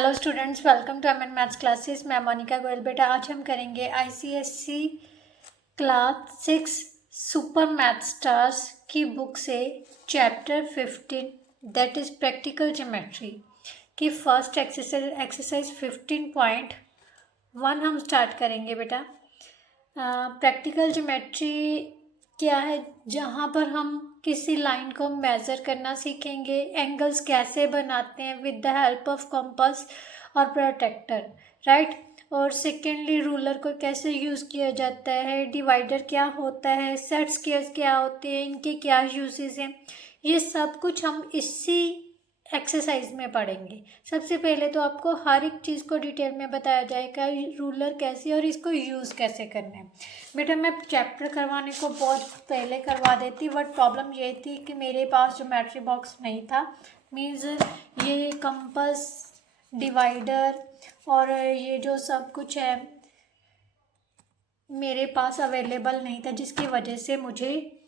Hello students, welcome to MN maths classes. मैं मोनिका गोयल। बेटा आज हम करेंगे ICSC class 6 super math stars की बुक से chapter 15 that is practical geometry की फर्स्ट एक्सरसाइज 15.1 हम स्टार्ट करेंगे। बेटा प्रैक्टिकल ज्योमेट्री क्या है? जहाँ पर हम किसी लाइन को मेज़र करना सीखेंगे, एंगल्स कैसे बनाते हैं with the help of compass और प्रोटेक्टर, राइट। और सेकेंडली रूलर को कैसे यूज़ किया जाता है, डिवाइडर क्या होता है, सेट स्क्वायर्स क्या होते हैं, इनके क्या यूजेस हैं, ये सब कुछ हम इसी एक्सरसाइज में पढ़ेंगे। सबसे पहले तो आपको हर एक चीज़ को डिटेल में बताया जाएगा, रूलर कैसे और इसको यूज़ कैसे करना है। बेटा मैं चैप्टर करवाने को बहुत पहले करवा देती, बट प्रॉब्लम ये थी कि मेरे पास ज्योमेट्री बॉक्स नहीं था। मीन्स ये कंपास, डिवाइडर और ये जो सब कुछ है मेरे पास अवेलेबल नहीं था, जिसकी वजह से मुझे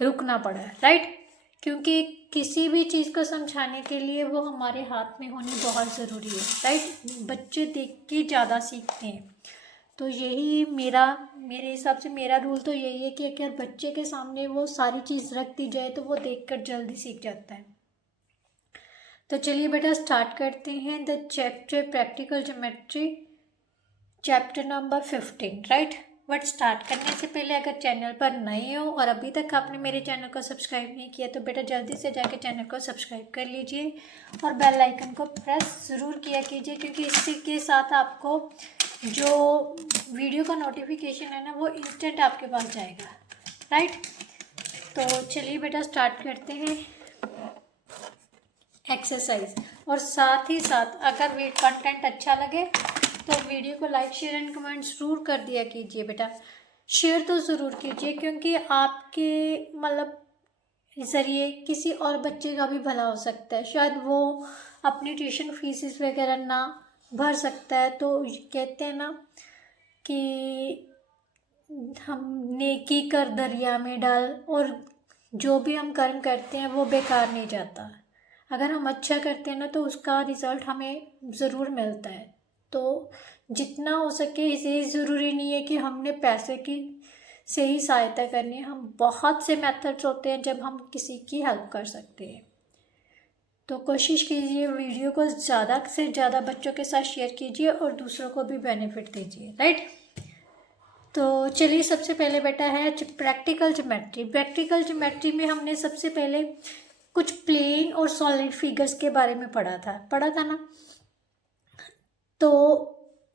रुकना पड़ा, राइट। क्योंकि किसी भी चीज़ को समझाने के लिए वो हमारे हाथ में होनी बहुत ज़रूरी है, राइट। बच्चे देख के ज़्यादा सीखते हैं, तो यही मेरे हिसाब से मेरा रूल तो यही है कि अगर बच्चे के सामने वो सारी चीज़ रख दी जाए तो वो देखकर जल्दी सीख जाता है। तो चलिए बेटा स्टार्ट करते हैं the chapter practical geometry chapter number 15, right. But start करने से पहले अगर चैनल पर नए हो और अभी तक आपने मेरे चैनल को सब्सक्राइब नहीं किया तो बेटा जल्दी से जाके चैनल को सब्सक्राइब कर लीजिए और बेल आइकन को प्रेस ज़रूर किया कीजिए, क्योंकि इसी के साथ आपको जो वीडियो का नोटिफिकेशन है ना वो इंस्टेंट आपके पास जाएगा, राइट। तो चलिए बेटा स्टार्ट करते हैं एक्सरसाइज। और साथ ही साथ अगर कंटेंट अच्छा लगे तो वीडियो को लाइक शेयर एंड कमेंट ज़रूर कर दिया कीजिए। बेटा शेयर तो ज़रूर कीजिए, क्योंकि आपके मतलब ज़रिए किसी और बच्चे का भी भला हो सकता है। शायद वो अपनी ट्यूशन फीस वगैरह ना भर सकता है, तो कहते हैं ना कि हम नेकी कर दरिया में डाल, और जो भी हम कर्म करते हैं वो बेकार नहीं जाता। अगर हम अच्छा करते हैं ना तो उसका रिज़ल्ट हमें ज़रूर मिलता है। तो जितना हो सके, ये ज़रूरी नहीं है कि हमने पैसे की से ही सहायता करनी है। हम बहुत से मेथड्स होते हैं जब हम किसी की हेल्प कर सकते हैं। तो कोशिश कीजिए वीडियो को ज़्यादा से ज़्यादा बच्चों के साथ शेयर कीजिए और दूसरों को भी बेनिफिट दीजिए, राइट। तो चलिए सबसे पहले बेटा है प्रैक्टिकल ज्योमेट्री। प्रैक्टिकल ज्योमेट्री में हमने सबसे पहले कुछ प्लेन और सॉलिड फिगर्स के बारे में पढ़ा था ना। तो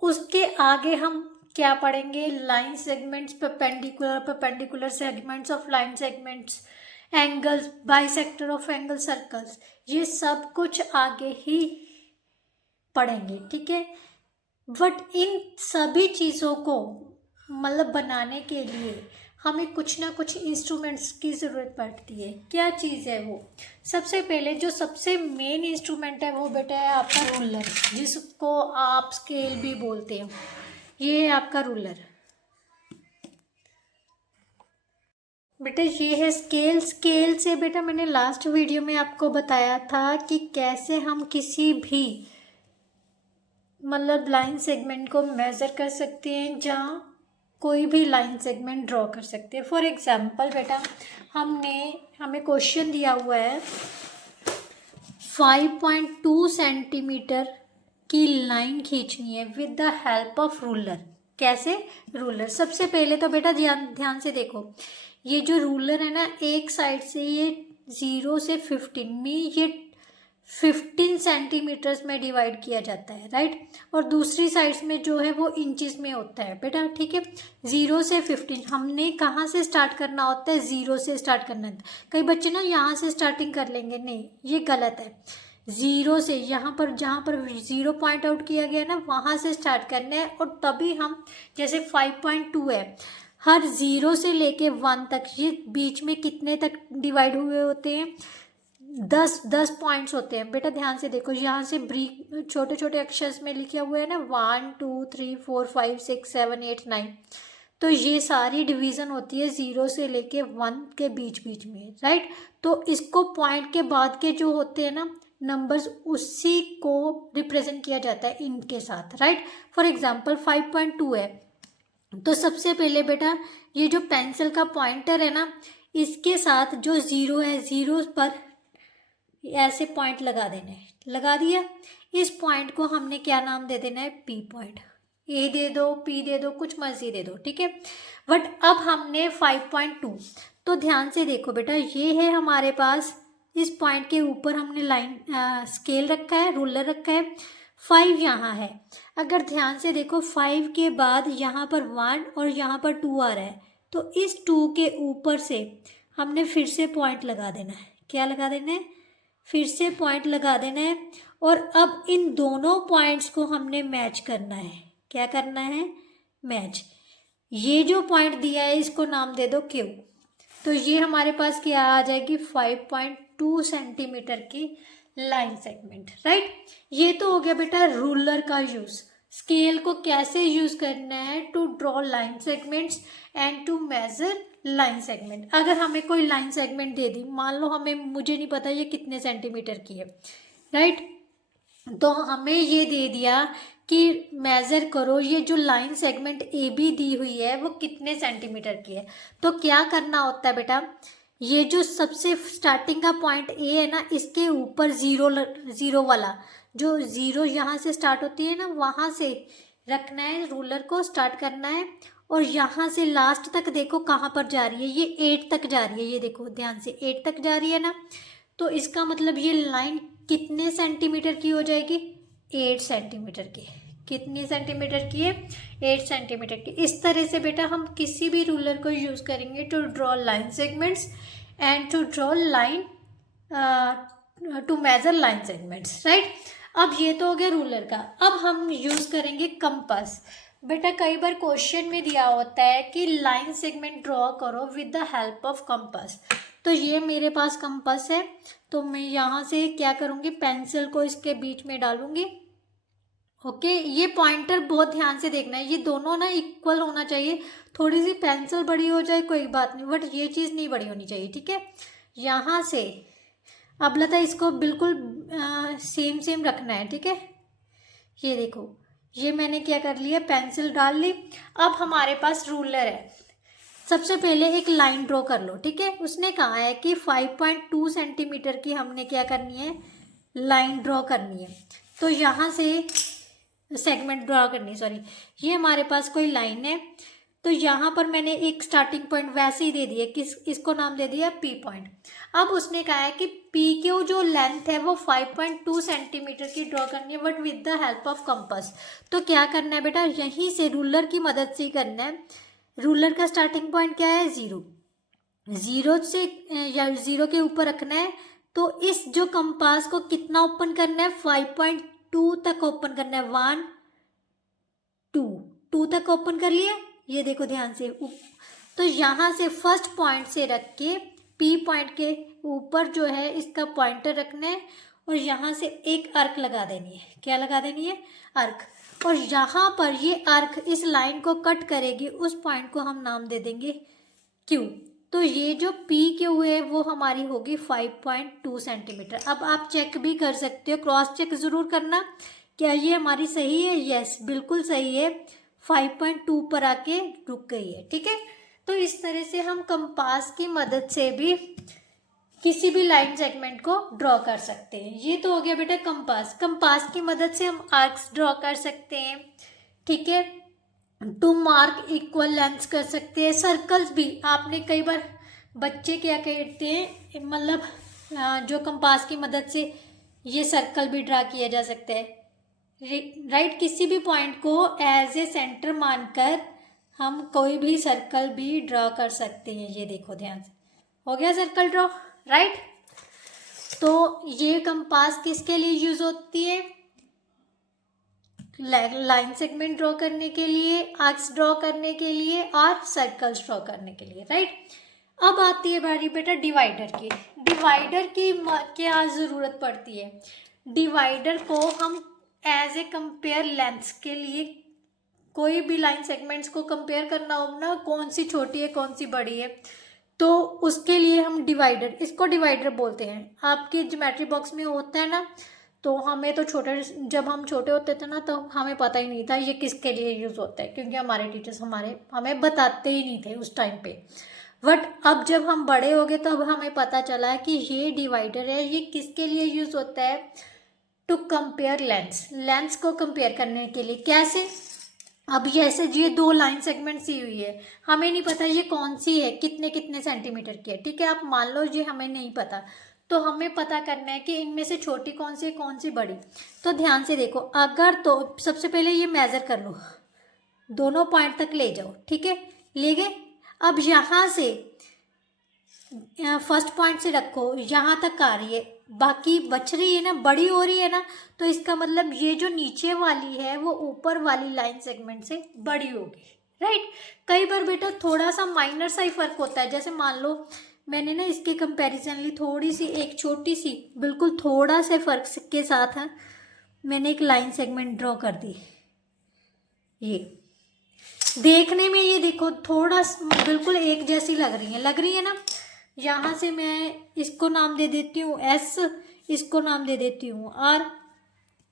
उसके आगे हम क्या पढ़ेंगे? Line segments, perpendicular segments of line segments, angles, bisector of angle circles, ये सब कुछ आगे ही पढ़ेंगे, ठीक है। बट इन सभी चीज़ों को मतलब बनाने के लिए हमें कुछ ना कुछ इंस्ट्रूमेंट्स की ज़रूरत पड़ती है। क्या चीज़ है वो? सबसे पहले जो सबसे मेन इंस्ट्रूमेंट है वो बेटा है आपका रूलर, जिसको आप स्केल भी बोलते हो। ये है आपका रूलर। बेटा ये है स्केल। स्केल से बेटा मैंने लास्ट वीडियो में आपको बताया था कि कैसे हम किसी भी मतलब लाइन सेगमेंट को मेज़र कर सकते हैं, जहाँ कोई भी लाइन सेगमेंट ड्रॉ कर सकते हैं। फॉर एग्जांपल बेटा हमें क्वेश्चन दिया हुआ है 5.2 सेंटीमीटर की लाइन खींचनी है with the help of ruler. कैसे? रूलर। सबसे पहले तो बेटा ध्यान से देखो, ये जो रूलर है ना, एक साइड से ये 0 से 15 में ये 15 सेंटीमीटर्स में डिवाइड किया जाता है, राइट। और दूसरी साइड्स में जो है वो इंचेस में होता है बेटा, ठीक है। 0 से 15 हमने कहाँ से स्टार्ट करना होता है? 0 से स्टार्ट करना है। कई बच्चे ना यहाँ से स्टार्टिंग कर लेंगे, नहीं ये गलत है। 0 से यहाँ पर जहाँ पर 0 पॉइंट आउट किया गया ना वहाँ से स्टार्ट करना है, और तभी हम जैसे 5.2 है, हर 0 से लेके 1 तक ये बीच में कितने तक डिवाइड हुए होते हैं? 10 पॉइंट्स होते हैं। बेटा ध्यान से देखो, यहाँ से ब्रीक छोटे छोटे अक्षर में लिखे हुए है ना 1 2 3 4 5 6 7 8 9, तो ये सारी डिवीज़न होती है 0 से लेके 1 के बीच बीच में, राइट। तो इसको पॉइंट के बाद के जो होते हैं ना नंबर्स उसी को रिप्रेजेंट किया जाता है इनके साथ, राइट। फॉर एग्जांपल 5.2 है, तो सबसे पहले बेटा ये जो पेंसिल का पॉइंटर है ना, इसके साथ जो ज़ीरो है, ज़ीरो पर ऐसे पॉइंट लगा देना है। लगा दिया, इस पॉइंट को हमने क्या नाम दे देना है, पी पॉइंट। ए दे दो, पी दे दो, कुछ मर्जी दे दो, ठीक है। बट अब हमने 5.2, तो ध्यान से देखो बेटा, ये है हमारे पास, इस पॉइंट के ऊपर हमने लाइन स्केल रखा है, रूलर रखा है, 5 यहाँ है। अगर ध्यान से देखो 5 के बाद यहाँ पर 1 और यहाँ पर 2 आ रहा है, तो इस 2 के ऊपर से हमने फिर से पॉइंट लगा देना है। क्या लगा देना है, फिर से पॉइंट लगा देना है। और अब इन दोनों पॉइंट्स को हमने मैच करना है। क्या करना है, मैच। ये जो पॉइंट दिया है इसको नाम दे दो क्यू, तो ये हमारे पास क्या आ जाएगी, 5.2 सेंटीमीटर की लाइन सेगमेंट, राइट। ये तो हो गया बेटा रूलर का यूज, स्केल को कैसे यूज करना है to draw line segments and to measure line segment. अगर हमें कोई लाइन सेगमेंट दे दी, मान लो मुझे नहीं पता ये कितने सेंटीमीटर की है, राइट, तो हमें ये दे दिया कि मेज़र करो ये जो line segment A be the हुई है वो कितने सेंटीमीटर की है। तो क्या करना होता है बेटा, ये जो सबसे स्टार्टिंग का पॉइंट ए है ना, इसके ऊपर ज़ीरो वाला, जो ज़ीरो यहाँ से स्टार्ट होती है ना, वहाँ से रखना है, रूलर को स्टार्ट करना है। और यहाँ से लास्ट तक देखो कहाँ पर जा रही है, ये 8 तक जा रही है, ये देखो ध्यान से 8 तक जा रही है ना। तो इसका मतलब ये लाइन कितने सेंटीमीटर की हो जाएगी, 8 सेंटीमीटर की। कितनी सेंटीमीटर की है, 8 सेंटीमीटर की। इस तरह से बेटा हम किसी भी रूलर को यूज़ करेंगे to draw line segments and to draw line to measure line segments, right. अब ये तो हो गया रूलर का। अब हम यूज़ करेंगे कंपास। बेटा कई बार क्वेश्चन में दिया होता है कि लाइन सेगमेंट ड्रॉ करो with the help of compass. तो ये मेरे पास कंपास है, तो मैं यहाँ से क्या करूँगी, पेंसिल को इसके बीच में डालूंगी। ओके, ये पॉइंटर बहुत ध्यान से देखना है, ये दोनों ना इक्वल होना चाहिए। थोड़ी सी पेंसिल बड़ी हो जाए कोई बात नहीं, बट ये चीज़ नहीं बड़ी होनी चाहिए, ठीक है। यहाँ से अब लता इसको बिल्कुल सेम रखना है, ठीक है। ये देखो, ये मैंने क्या कर लिया, पेंसिल डाल ली। अब हमारे पास रूलर है, सबसे पहले एक लाइन ड्रॉ कर लो, ठीक है। उसने कहा है कि 5.2 सेंटीमीटर की हमने क्या करनी है, लाइन ड्रॉ करनी है। तो यहाँ से सेगमेंट ड्रॉ करनी, सॉरी, ये हमारे पास कोई लाइन है, तो यहाँ पर मैंने एक स्टार्टिंग पॉइंट वैसे ही दे दिया, इसको नाम दे दिया पी पॉइंट। अब उसने कहा है कि पी की जो लेंथ है वो 5.2 सेंटीमीटर की ड्रॉ करनी है, but with the help of compass. तो क्या करना है बेटा, यहीं से रूलर की मदद से ही करना है। रूलर का स्टार्टिंग पॉइंट क्या है, ज़ीरो से या ज़ीरो के ऊपर रखना है। तो इस जो कंपास को कितना ओपन करना है, 5.2 तक ओपन करना है। 1 2 तक ओपन कर लिया, ये देखो ध्यान से। तो यहाँ से फर्स्ट पॉइंट से रख के पी पॉइंट के ऊपर जो है इसका पॉइंटर रखना है, और यहाँ से एक अर्क लगा देनी है। क्या लगा देनी है, अर्क। और यहाँ पर ये अर्क इस लाइन को कट करेगी, उस पॉइंट को हम नाम दे देंगे क्यू। तो ये जो पी क्यू है वो हमारी होगी 5.2 सेंटीमीटर। अब आप चेक भी कर सकते हो, क्रॉस चेक ज़रूर करना, क्या ये हमारी सही है। यस, बिल्कुल सही है, 5.2 पर आके रुक गई है, ठीक है। तो इस तरह से हम कंपास की मदद से भी किसी भी लाइन सेगमेंट को ड्रॉ कर सकते हैं। ये तो हो गया बेटा कंपास। कंपास की मदद से हम आर्क्स ड्रॉ कर सकते हैं, ठीक है। टू मार्क इक्वल लेंथ्स कर सकते हैं। सर्कल्स भी आपने कई बार बच्चे क्या कहते हैं, मतलब जो कंपास की मदद से ये सर्कल भी ड्रा किया जा सकता है, राइट। किसी भी पॉइंट को एज ए सेंटर मानकर हम कोई भी सर्कल भी ड्रॉ कर सकते हैं। ये देखो ध्यान से, हो गया सर्कल ड्रॉ, राइट। तो ये कंपास किसके लिए यूज होती है, लाइन सेगमेंट ड्रॉ करने के लिए, आर्क्स ड्रॉ करने के लिए और सर्कल्स ड्रॉ करने के लिए, राइट। अब आती है बारी बेटा डिवाइडर की। डिवाइडर की क्या ज़रूरत पड़ती है, डिवाइडर को हम एज ए कंपेयर लेंथ्स के लिए, कोई भी लाइन सेगमेंट्स को कंपेयर करना हो ना, कौन सी छोटी है कौन सी बड़ी है, तो उसके लिए हम डिवाइडर, इसको डिवाइडर बोलते हैं। आपके ज्योमेट्री बॉक्स में होता है ना, तो हमें तो जब हम छोटे होते थे ना, तो हमें पता ही नहीं था ये किसके लिए यूज़ होता है, क्योंकि हमारे टीचर्स हमें बताते ही नहीं थे उस टाइम पे। बट अब जब हम बड़े हो गए तो अब हमें पता चला है कि ये डिवाइडर है, ये किसके लिए यूज़ होता है, टू कंपेयर लेंस को कंपेयर करने के लिए। कैसे? अब जैसे ये दो लाइन सेगमेंट सी हुई है, हमें नहीं पता ये कौन सी है, कितने कितने सेंटीमीटर की है, ठीक है। आप मान लो ये हमें नहीं पता, तो हमें पता करना है कि इनमें से छोटी कौन सी बड़ी। तो ध्यान से देखो, अगर तो सबसे पहले ये मेज़र कर लो, दोनों पॉइंट तक ले जाओ, ठीक है, ले गए। अब यहाँ से फर्स्ट पॉइंट से रखो, यहाँ तक आ रही है, बाकी बच रही है ना, बड़ी हो रही है ना, तो इसका मतलब ये जो नीचे वाली है वो ऊपर वाली लाइन सेगमेंट से बड़ी होगी, राइट। कई बार बेटा थोड़ा सा माइनर सा ही फर्क होता है, जैसे मान लो मैंने ना इसके कंपैरिजन ली थोड़ी सी, एक छोटी सी बिल्कुल थोड़ा से फर्क के साथ है, मैंने एक लाइन सेगमेंट ड्रॉ कर दी। ये देखने में ये देखो थोड़ा बिल्कुल एक जैसी लग रही है ना। यहाँ से मैं इसको नाम दे देती हूँ एस, इसको नाम दे देती हूँ आर,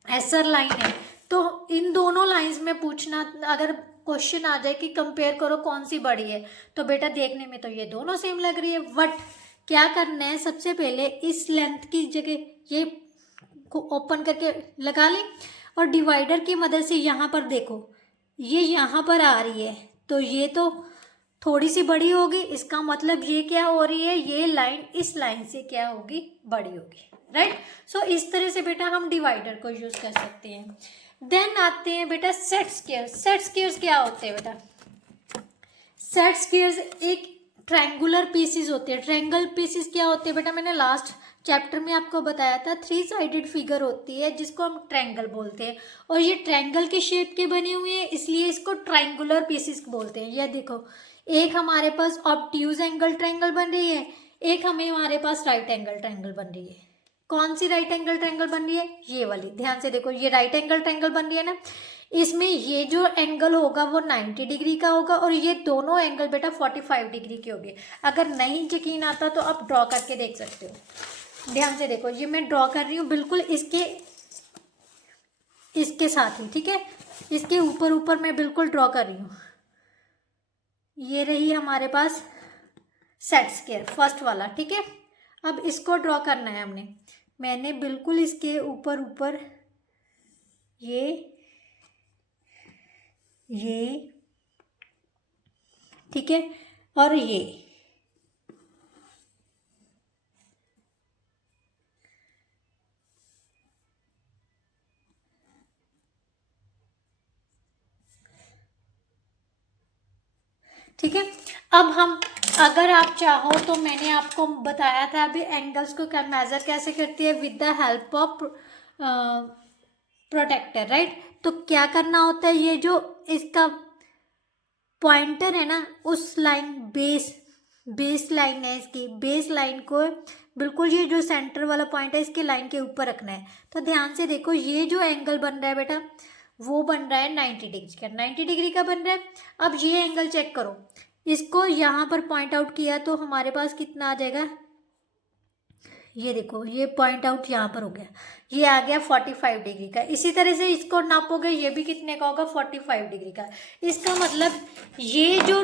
एसर लाइन है। तो इन दोनों लाइंस में पूछना, अगर क्वेश्चन आ जाए कि कंपेयर करो कौन सी बड़ी है, तो बेटा देखने में तो ये दोनों सेम लग रही है, बट क्या करना है, सबसे पहले इस लेंथ की जगह ये को ओपन करके लगा लें, और डिवाइडर की मदद से यहाँ पर देखो, ये यहाँ पर आ रही है, तो ये तो थोड़ी सी बड़ी होगी, इसका मतलब ये क्या हो रही है, ये लाइन इस लाइन से क्या होगी, बड़ी होगी, राइट। सो इस तरह से बेटा हम डिवाइडर को यूज कर सकते हैं। देन आते हैं बेटा सेट स्क्वायर्स। सेट स्क्वायर्स क्या होते हैं बेटा? सेट स्क्वायर्स एक ट्रायंगुलर पीसेस होते हैं। ट्रायंगल पीसेस क्या होते हैं बेटा? मैंने लास्ट चैप्टर में आपको बताया था, 3 साइडेड फिगर होती है जिसको हम ट्रायंगल बोलते हैं, और ये ट्रायंगल के शेप के बने हुए हैं, इसलिए इसको ट्रायंगुलर पीसेस बोलते हैं। ये देखो, एक हमारे पास ऑब्ट्यूज एंगल ट्रायंगल बन रही है, एक हमारे पास राइट एंगल ट्रायंगल बन रही है। कौन सी राइट एंगल ट्रायंगल बन रही है? ये वाली। ध्यान से देखो, ये राइट एंगल ट्रायंगल बन रही है ना, इसमें ये जो एंगल होगा वो 90 डिग्री का होगा, और ये दोनों एंगल बेटा 45 डिग्री के होंगे। अगर नहीं यकीन आता तो आप ड्रॉ करके देख सकते हो। ध्यान से देखो, ये मैं ड्रॉ कर रही हूँ बिल्कुल इसके साथ ही, ठीक है, इसके ऊपर मैं बिल्कुल ड्रॉ कर रही हूँ। ये रही हमारे पास सेट स्क्वायर फर्स्ट वाला, ठीक है। अब इसको ड्रॉ करना है हमने, मैंने बिल्कुल इसके ऊपर ये ठीक है, और ये ठीक है। अब हम, अगर आप चाहो तो मैंने आपको बताया था अभी एंगल्स को मेजर कैसे करती है, with the help of protractor, right. तो क्या करना होता है, ये जो इसका पॉइंटर है ना, उस लाइन बेस लाइन है, इसकी बेस लाइन को बिल्कुल ये जो सेंटर वाला पॉइंट है इसके लाइन के ऊपर रखना है। तो ध्यान से देखो, ये जो एंगल बन रहा है बेटा वो बन रहा है 90 डिग्री का, 90 डिग्री का बन रहा है। अब ये एंगल चेक करो, इसको यहाँ पर पॉइंट आउट किया तो हमारे पास कितना आ जाएगा, ये देखो, ये पॉइंट आउट यहाँ पर हो गया, ये आ गया 45 डिग्री का। इसी तरह से इसको नापोगे, ये भी कितने का होगा, 45 डिग्री का। इसका मतलब ये जो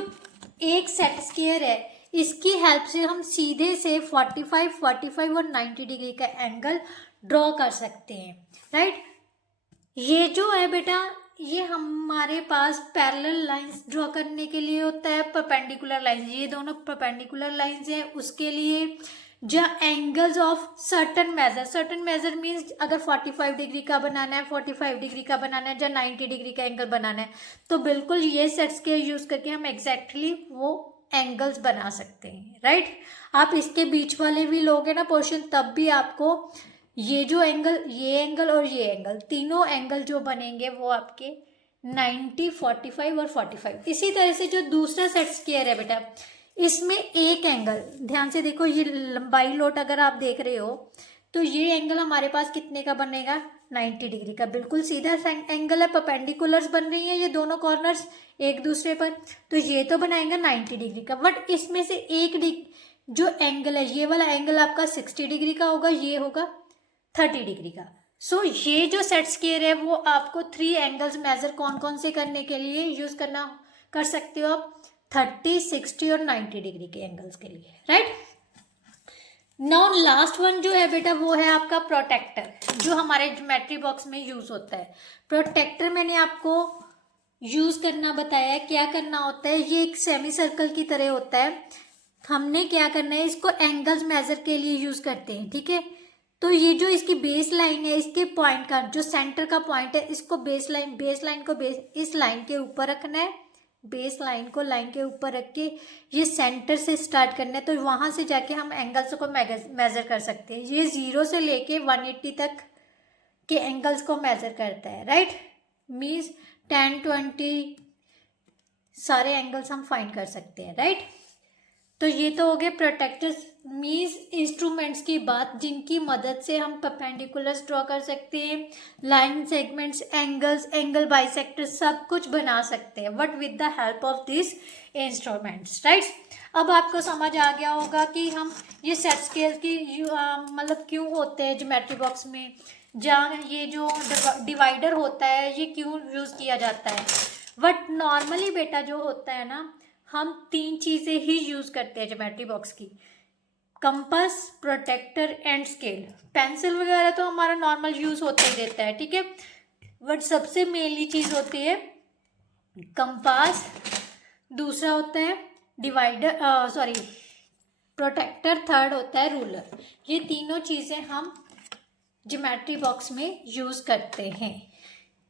एक सेट स्क्वायर है, इसकी हेल्प से हम सीधे से 45 और 90 डिग्री का एंगल ड्रॉ कर सकते हैं, राइट। ये जो है बेटा, ये हमारे पास पैरेलल लाइंस ड्रॉ करने के लिए होता है, परपेंडिकुलर लाइंस, ये दोनों परपेंडिकुलर लाइंस हैं उसके लिए। जो angles of certain measure means अगर 45 डिग्री का बनाना है, 45 डिग्री का बनाना है, या 90 डिग्री का एंगल बनाना है, तो बिल्कुल ये सेट्स के यूज करके हम एग्जैक्टली वो एंगल्स बना सकते हैं, राइट। आप इसके बीच वाले भी लोगे ना पोर्शन, तब भी आपको ये जो एंगल, ये एंगल और ये एंगल, तीनों एंगल जो बनेंगे वो आपके 90, 45 और 45। इसी तरह से जो दूसरा सेट स्क्वायर है बेटा, इसमें एक एंगल, ध्यान से देखो, ये लंबाई लोट अगर आप देख रहे हो तो ये एंगल हमारे पास कितने का बनेगा, 90 डिग्री का, बिल्कुल सीधा एंगल है, परपेंडिकुलर्स बन रही हैं ये दोनों कॉर्नर्स एक दूसरे पर, तो ये तो बनाएंगे 90 डिग्री का। बट इसमें से एक जो एंगल है, ये वाला एंगल आपका 60 डिग्री का होगा, ये होगा 30 डिग्री का। सो ये जो सेट स्क्वायर है वो आपको 3 एंगल्स मेजर कौन कौन से करने के लिए यूज कर सकते हो आप, 30, 60 और 90 डिग्री के एंगल्स के लिए, राइट। नाउ लास्ट वन जो है बेटा वो है आपका प्रोटेक्टर, जो हमारे ज्योमेट्री बॉक्स में यूज होता है। प्रोटेक्टर मैंने आपको यूज करना बताया, क्या करना होता है, ये एक सेमी सर्कल की तरह होता है। हमने क्या करना है, इसको एंगल्स मेजर के लिए यूज करते हैं, ठीक है। तो ये जो इसकी बेस लाइन है, इसके पॉइंट का जो सेंटर का पॉइंट है, इसको बेस लाइन को इस लाइन के ऊपर रखना है, बेस लाइन को लाइन के ऊपर रख के ये सेंटर से स्टार्ट करना है, तो वहां से जाके हम एंगल्स को मेजर कर सकते हैं। ये 0 से लेके 180 तक के एंगल्स को मेजर करता है, राइट। मीन्स 10, 20 सारे एंगल्स हम फाइंड कर सकते हैं, राइट। तो ये तो हो गए प्रोटेक्टर्स, मीन्स इंस्ट्रूमेंट्स की बात, जिनकी मदद से हम परपेंडिकुलर्स ड्रॉ कर सकते हैं, line segments, angles, angle bisectors, सब कुछ बना सकते हैं, but with the help of this instruments, right. अब आपको समझ आ गया होगा कि हम ये सेट स्केल की मतलब क्यों होते हैं ज्योमेट्री बॉक्स में, जहाँ ये जो डिवाइडर होता है ये क्यों यूज़ किया जाता है। बट नॉर्मली बेटा जो होता है ना, हम 3 चीज़ें ही यूज़ करते हैं ज्योमेट्री बॉक्स की, compass, protractor and scale. Pencil वगैरह तो हमारा नॉर्मल यूज़ होता ही रहता है, ठीक है। बट सबसे मेनली चीज़ होती है कंपास, दूसरा होता है डिवाइडर, प्रोटेक्टर, थर्ड होता है रूलर। ये तीनों चीज़ें हम ज्योमेट्री बॉक्स में यूज़ करते हैं।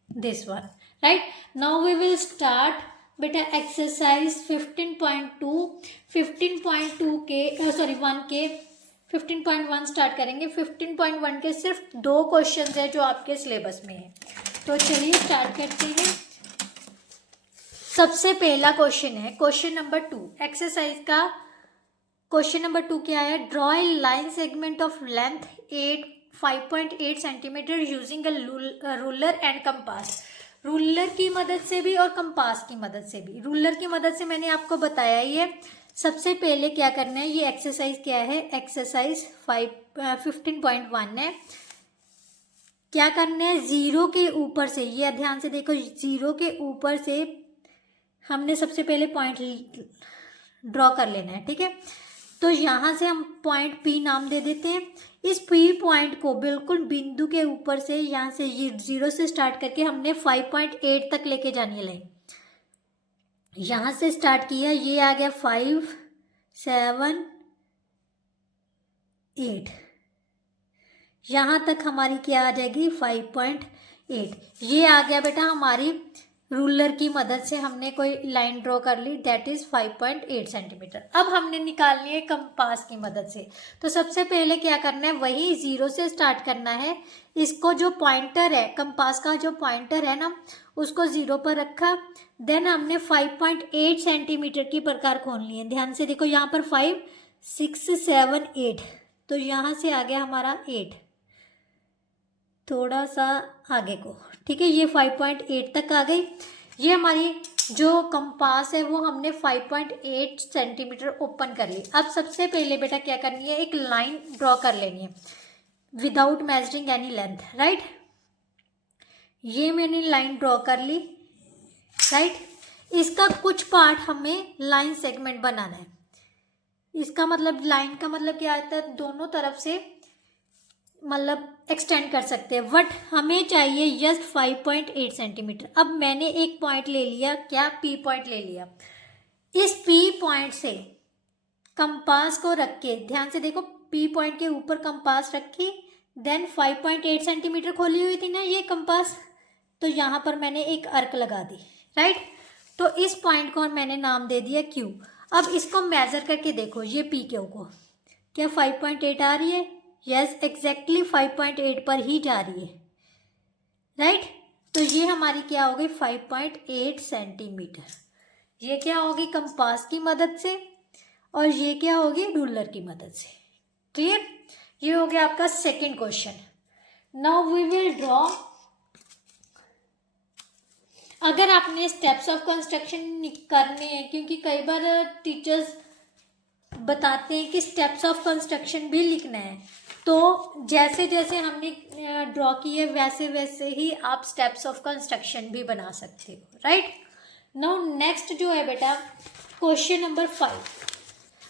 This one, right. Now we will start बेटा एक्सरसाइज 15.2 के 1 के 15.1 स्टार्ट करेंगे। 15.1 के सिर्फ 2 क्वेश्चन है जो आपके सिलेबस में है, तो चलिए स्टार्ट करते हैं। सबसे पहला क्वेश्चन है क्वेश्चन नंबर 2, एक्सरसाइज का क्वेश्चन नंबर 2 क्या है, draw a line segment of length 5.8 centimetre using a ruler and compass. Ruler की मदद से भी और कंपास की मदद से भी। रूलर की मदद से मैंने आपको बताया ही है। सबसे पहले क्या करना है, ये एक्सरसाइज क्या है, एक्सरसाइज 15.1 है। क्या करना है, 0 के ऊपर से, ये ध्यान से देखो, 0 के ऊपर से हमने सबसे पहले पॉइंट ड्रॉ कर लेना है, ठीक है। तो यहाँ से हम पॉइंट P नाम दे देते हैं। इस P पॉइंट को बिल्कुल बिंदु के ऊपर से, यहाँ से 0 से स्टार्ट करके हमने 5.8 तक लेके जानी है लाइन। यहाँ से स्टार्ट किया, ये आ गया 5, 7, 8, यहाँ तक हमारी क्या आ जाएगी 5.8। ये आ गया बेटा हमारी रूलर की मदद से हमने कोई लाइन ड्रॉ कर ली, दैट इज 5.8 सेंटीमीटर। अब हमने निकालनी है कंपास की मदद से। तो सबसे पहले क्या करना है, वही 0 से स्टार्ट करना है। इसको जो पॉइंटर है, कंपास का जो पॉइंटर है ना, उसको 0 पर रखा। देन हमने 5.8 सेंटीमीटर की प्रकार खोल ली है। ध्यान से देखो, यहाँ पर 5, 6, 7, 8, तो यहाँ से आ गया हमारा 8, थोड़ा सा आगे को, ठीक है। ये 5.8 तक आ गई। ये हमारी जो कंपास है वो हमने 5.8 सेंटीमीटर ओपन कर ली। अब सबसे पहले बेटा क्या करनी है, एक लाइन ड्रॉ कर लेनी है without measuring any length, right. ये मैंने लाइन ड्रॉ कर ली, राइट। इसका कुछ पार्ट हमें लाइन सेगमेंट बनाना है। इसका मतलब, लाइन का मतलब क्या आता है, दोनों तरफ से मतलब एक्सटेंड कर सकते हैं, बट हमें चाहिए जस्ट 5.8 सेंटीमीटर। अब मैंने एक पॉइंट ले लिया, क्या, P पॉइंट ले लिया। इस P पॉइंट से कंपास को रख के, ध्यान से देखो, P पॉइंट के ऊपर कंपास रखी, देन 5.8 सेंटीमीटर खोली हुई थी ना ये कंपास, तो यहाँ पर मैंने एक अर्क लगा दी, राइट। तो इस पॉइंट को मैंने नाम दे दिया Q। अब इसको मेजर करके देखो, ये PQ को क्या 5.8 आ रही है, यस, एग्जैक्टली 5.8 पर ही जा रही है, राइट। तो ये हमारी क्या होगी 5.8 सेंटीमीटर। ये क्या होगी कंपास की मदद से, और ये क्या होगी रूलर की मदद से। क्लियर। ये हो गया आपका second question. Now we will draw. अगर आपने स्टेप्स ऑफ कंस्ट्रक्शन करने हैं, क्योंकि कई बार टीचर्स बताते हैं कि स्टेप्स ऑफ कंस्ट्रक्शन भी लिखना है, तो जैसे जैसे हमने ड्रॉ किए वैसे वैसे ही आप स्टेप्स ऑफ कंस्ट्रक्शन भी बना सकते हो, राइट। नाउ नेक्स्ट जो है बेटा क्वेश्चन नंबर 5।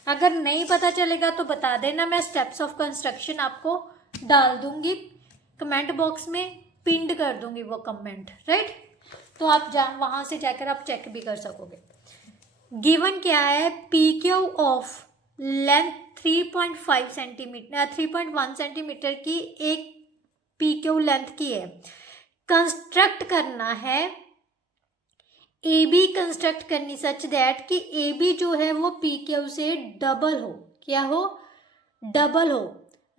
अगर नहीं पता चलेगा तो बता देना, मैं स्टेप्स ऑफ कंस्ट्रक्शन आपको डाल दूंगी कमेंट बॉक्स में, पिंड कर दूंगी वो कमेंट, राइट। तो आप वहां से जाकर आप चेक भी कर सकोगे। गिवन क्या है, P Q of length 3.5 centimetre 3.1 centimetre की एक पी क्यू लेंथ की है। कंस्ट्रक्ट करना है ए बी, कंस्ट्रक्ट करनी सच दैट कि ए बी जो है वो पी क्यू से डबल हो। क्या हो? डबल हो,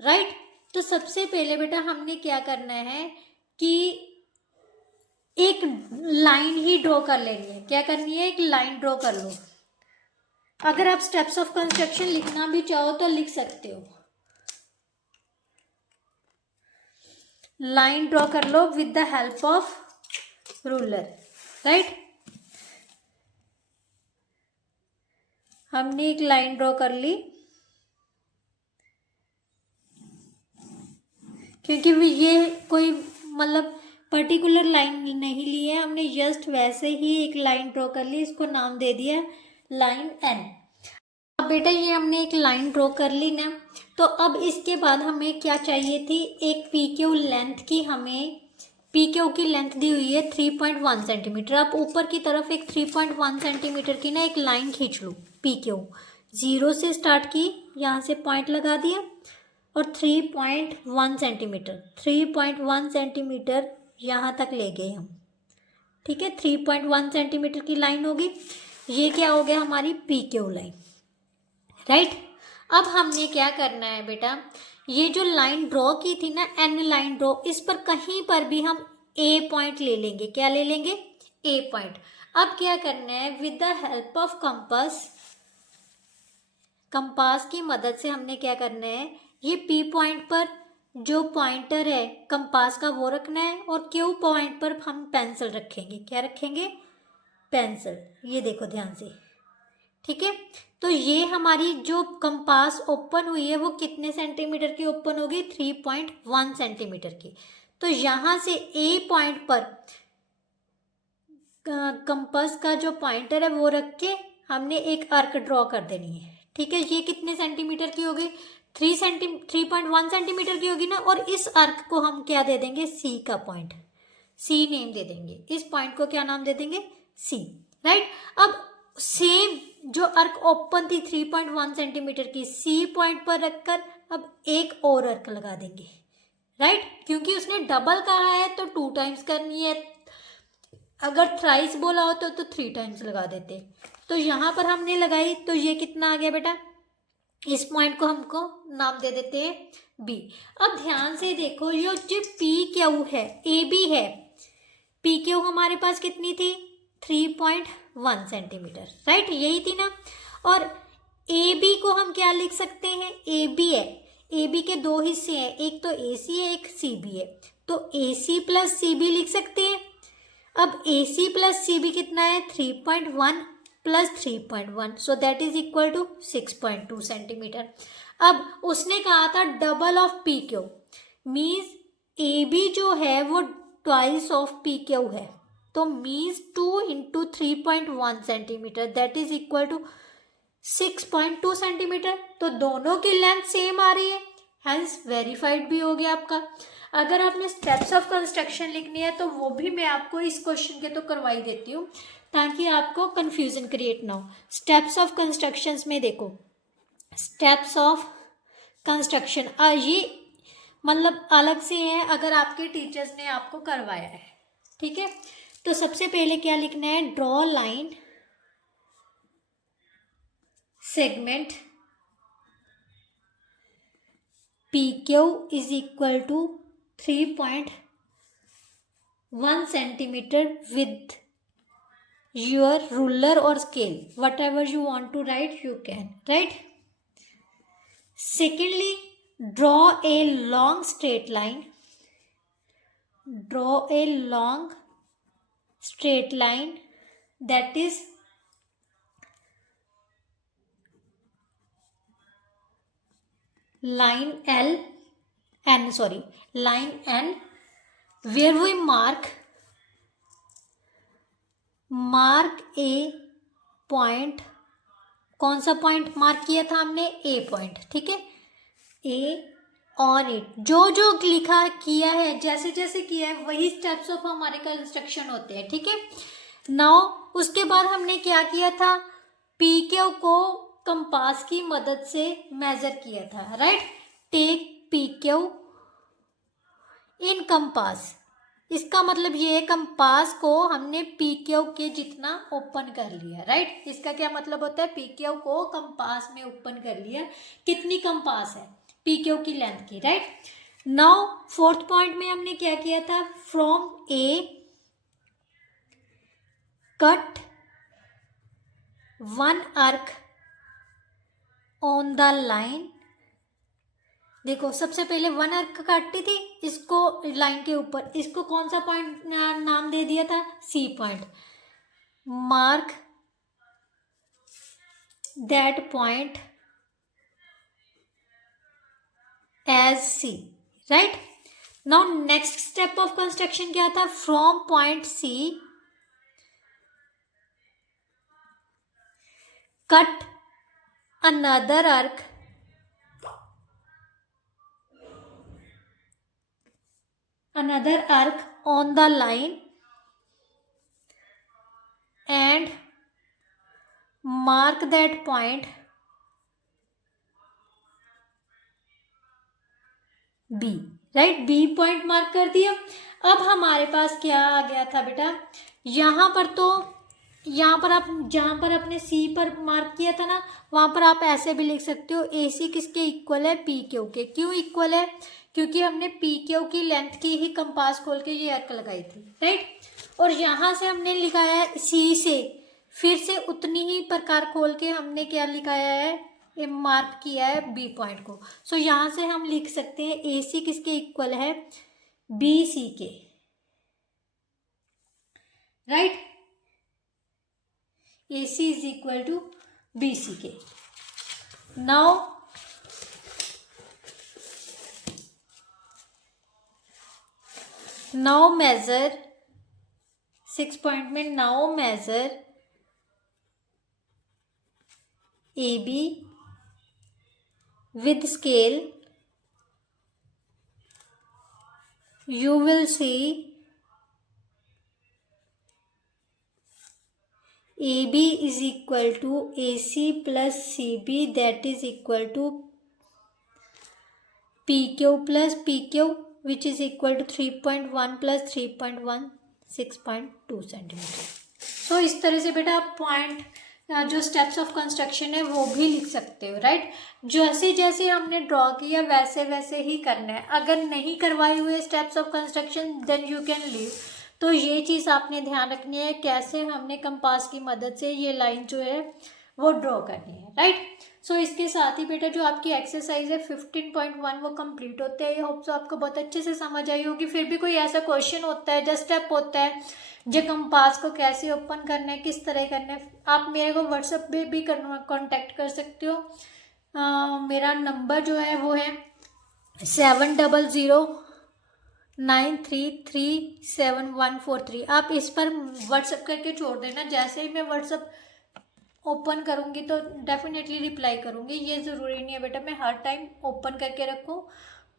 राइट। तो सबसे पहले बेटा हमने क्या करना है कि एक लाइन ही ड्रॉ कर लेनी है। क्या करनी है? एक लाइन ड्रॉ कर लो। अगर आप स्टेप्स ऑफ कंस्ट्रक्शन लिखना भी चाहो तो लिख सकते हो। लाइन ड्रॉ कर लो with the help of ruler, right. हमने एक लाइन ड्रॉ कर ली, क्योंकि ये कोई मतलब पर्टिकुलर लाइन नहीं ली है, हमने जस्ट वैसे ही एक लाइन ड्रॉ कर ली, इसको नाम दे दिया लाइन एन। अब बेटा ये हमने एक लाइन ड्रॉ कर ली ना, तो अब इसके बाद हमें क्या चाहिए थी, एक पी क्यू लेंथ की, हमें पी क्यू की लेंथ दी हुई है 3.1 सेंटीमीटर। अब ऊपर की तरफ एक 3.1 सेंटीमीटर की ना एक लाइन खींच लो। पी क्यू 0 से स्टार्ट की, यहाँ से पॉइंट लगा दिया और 3.1 सेंटीमीटर 3.1 सेंटीमीटर यहाँ तक ले गए हम, ठीक है। 3.1 सेंटीमीटर की लाइन होगी, ये क्या हो गया हमारी पी क्यू लाइन, राइट। अब हमने क्या करना है बेटा, ये जो लाइन ड्रॉ की थी ना एन लाइन ड्रॉ, इस पर कहीं पर भी हम ए पॉइंट ले लेंगे। क्या ले लेंगे? ए पॉइंट। अब क्या करना है, with the help of compass, compass की मदद से हमने क्या करना है, ये पी पॉइंट पर जो पॉइंटर है कंपास का वो रखना है, और क्यू पॉइंट पर हम पेंसिल रखेंगे। क्या रखेंगे? पेंसिल। ये देखो ध्यान से, ठीक है। तो ये हमारी जो कंपास ओपन हुई है वो कितने सेंटीमीटर की ओपन होगी? 3.1 सेंटीमीटर की। तो यहाँ से ए पॉइंट पर कंपास का जो पॉइंटर है वो रख के हमने एक आर्क ड्रॉ कर देनी है, ठीक है। ये कितने सेंटीमीटर की होगी? 3.1 सेंटीमीटर की होगी ना। और इस आर्क को हम क्या दे देंगे? सी का पॉइंट, सी नेम दे देंगे। इस पॉइंट को क्या नाम दे देंगे? सी, राइट। अब सेम जो आर्क ओपन थी 3.1 सेंटीमीटर की, सी पॉइंट पर रखकर अब एक और आर्क लगा देंगे, राइट। क्योंकि उसने डबल कहा है तो 2 टाइम्स करनी है, अगर थ्राइस बोला होता तो 3 टाइम्स लगा देते। तो यहाँ पर हमने लगाई, तो ये कितना आ गया बेटा? इस पॉइंट को हमको नाम दे देते हैं बी। अब ध्यान से देखो, ये जो पी क्यू है, ए बी है, पी क्यू हमारे पास कितनी थी? 3.1 सेंटीमीटर, राइट, यही थी ना। और ए बी को हम क्या लिख सकते हैं? ए बी है, ए बी के 2 हिस्से हैं, एक तो ए सी है, एक सी बी है, तो ए सी प्लस सी बी लिख सकते हैं। अब ए सी प्लस सी बी कितना है? 3.1 plus 3.1, so that is equal to 6.2 centimetre. अब उसने कहा था double of P Q, means A B जो है वो ट्वाइस ऑफ पी क्यू है, तो means 2 into 3.1 centimetre that is equal to 6.2 centimetre. तो दोनों की लेंथ सेम आ रही है, हेंस वेरीफाइड भी हो गया आपका। अगर आपने स्टेप्स ऑफ कंस्ट्रक्शन लिखनी है तो वो भी मैं आपको इस क्वेश्चन के तो करवाई देती हूँ, ताकि आपको कंफ्यूजन क्रिएट ना हो। स्टेप्स ऑफ कंस्ट्रक्शंस में देखो, स्टेप्स ऑफ कंस्ट्रक्शन ये मतलब अलग से है, अगर आपके टीचर्स ने आपको करवाया है, ठीक है। तो सबसे पहले क्या लिखना है? Draw line segment P Q is equal to 3.1 centimetre with your ruler or scale, whatever you want to write you can write. Secondly, draw a long straight line draw a long straight line that is line N, where we mark a point. कौन सा point mark किया था हमने? ए point. ठीक है, ए और it. जो जो लिखा किया है, जैसे जैसे किया है, वही स्टेप्स ऑफ हमारे कंस्ट्रक्शन होते हैं. ठीक है. नाउ उसके बाद हमने क्या किया था? पी क्यू को कंपास की मदद से मेजर किया था. Right. Take P Q in compass. इसका मतलब ये है, कंपास को हमने पी क्यू के जितना ओपन कर लिया. राइट. इसका क्या मतलब होता है? पी क्यू को कंपास में ओपन कर लिया. कितनी कंपास है? पी क्यू की लेंथ की. राइट. नाउ फोर्थ पॉइंट में हमने क्या किया था? From A cut one arc on the line. देखो, सबसे पहले वन आर्क काटी थी इसको लाइन के ऊपर. इसको कौन सा पॉइंट नाम दे दिया था? C point. Mark that point as C. Right. Now next step of construction क्या था? From point C cut another arc on the line and mark that point B. Right. B point mark कर दिया. अब हमारे पास क्या आ गया था बेटा? यहाँ पर तो यहाँ पर आप जहाँ पर अपने सी पर मार्क किया था ना, वहाँ पर आप ऐसे भी लिख सकते हो, ए सी किसके इक्वल है? पी क्यू के. क्यों इक्वल है? क्योंकि हमने पी क्यू की लेंथ की ही कंपास खोल के ये आर्क लगाई थी. राइट. और यहाँ से हमने लिखाया है सी से, फिर से उतनी ही प्रकार खोल के हमने क्या लिखाया है? ये मार्क किया है बी पॉइंट को. सो यहाँ से हम लिख सकते हैं ए सी किसके इक्वल है? बी सी के. Right. A C is equal to B C के. नाउ मेजर 6 पॉइंट में now measure A B with scale. You will see AB is equal to AC plus CB, that is equal to PQ plus PQ, which is equal to 3.1 plus 3.1 6.2 centimetre. सो इस तरह से बेटा आप point जो steps of construction है वो भी लिख सकते हो. राइट. जैसे जैसे हमने ड्रॉ किया वैसे वैसे ही करना है. अगर नहीं करवाए हुए steps of construction then you can leave. तो ये चीज़ आपने ध्यान रखनी है, कैसे हमने कंपास की मदद से ये लाइन जो है वो ड्रॉ करनी है. राइट. सो इसके साथ ही बेटा जो आपकी एक्सरसाइज है 15.1 वो कंप्लीट होते हैं. होप सो आपको बहुत अच्छे से समझ आई होगी. फिर भी कोई ऐसा क्वेश्चन होता है, जस्ट स्टेप होता है, जो कंपास को कैसे ओपन करना है, किस तरह करना है, आप मेरे को व्हाट्सएप पे भी कांटेक्ट कर सकते हो. मेरा नंबर जो है वो है 7009337143. आप इस पर व्हाट्सएप करके छोड़ देना. जैसे ही मैं व्हाट्सएप ओपन करूँगी तो डेफिनेटली रिप्लाई करूँगी. ये ज़रूरी नहीं है बेटा मैं हर टाइम ओपन करके रखूँ.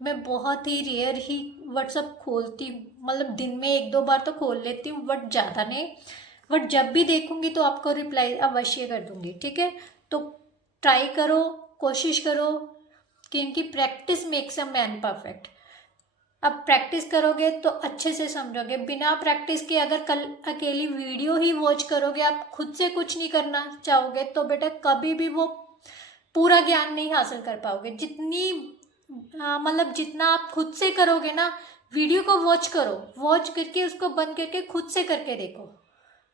मैं बहुत ही रेयर ही व्हाट्सएप खोलती हूँ, मतलब दिन में 1-2 बार तो खोल लेती हूँ, बट ज़्यादा नहीं. बट जब भी देखूँगी तो आपको रिप्लाई अवश्य कर दूँगी. ठीक है. तो ट्राई करो, कोशिश करो, क्योंकि practice makes a man perfect. अब प्रैक्टिस करोगे तो अच्छे से समझोगे. बिना प्रैक्टिस के अगर कल अकेली वीडियो ही वॉच करोगे, आप खुद से कुछ नहीं करना चाहोगे, तो बेटा कभी भी वो पूरा ज्ञान नहीं हासिल कर पाओगे. जितना आप खुद से करोगे ना, वीडियो को वॉच करो, वॉच करके उसको बंद करके खुद से करके देखो,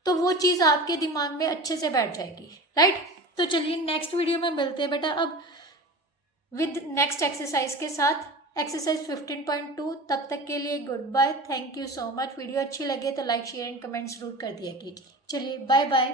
तो वो चीज़ आपके दिमाग में अच्छे से बैठ जाएगी. राइट. तो चलिए नेक्स्ट वीडियो में मिलते हैं बेटा अब विद नेक्स्ट एक्सरसाइज के साथ. एक्सरसाइज 15.2। तब तक के लिए good bye, thank you so much. Video अच्छी लगे तो लाइक शेयर एंड कमेंट जरूर कर दिया कीजिए। चलिए बाय बाय।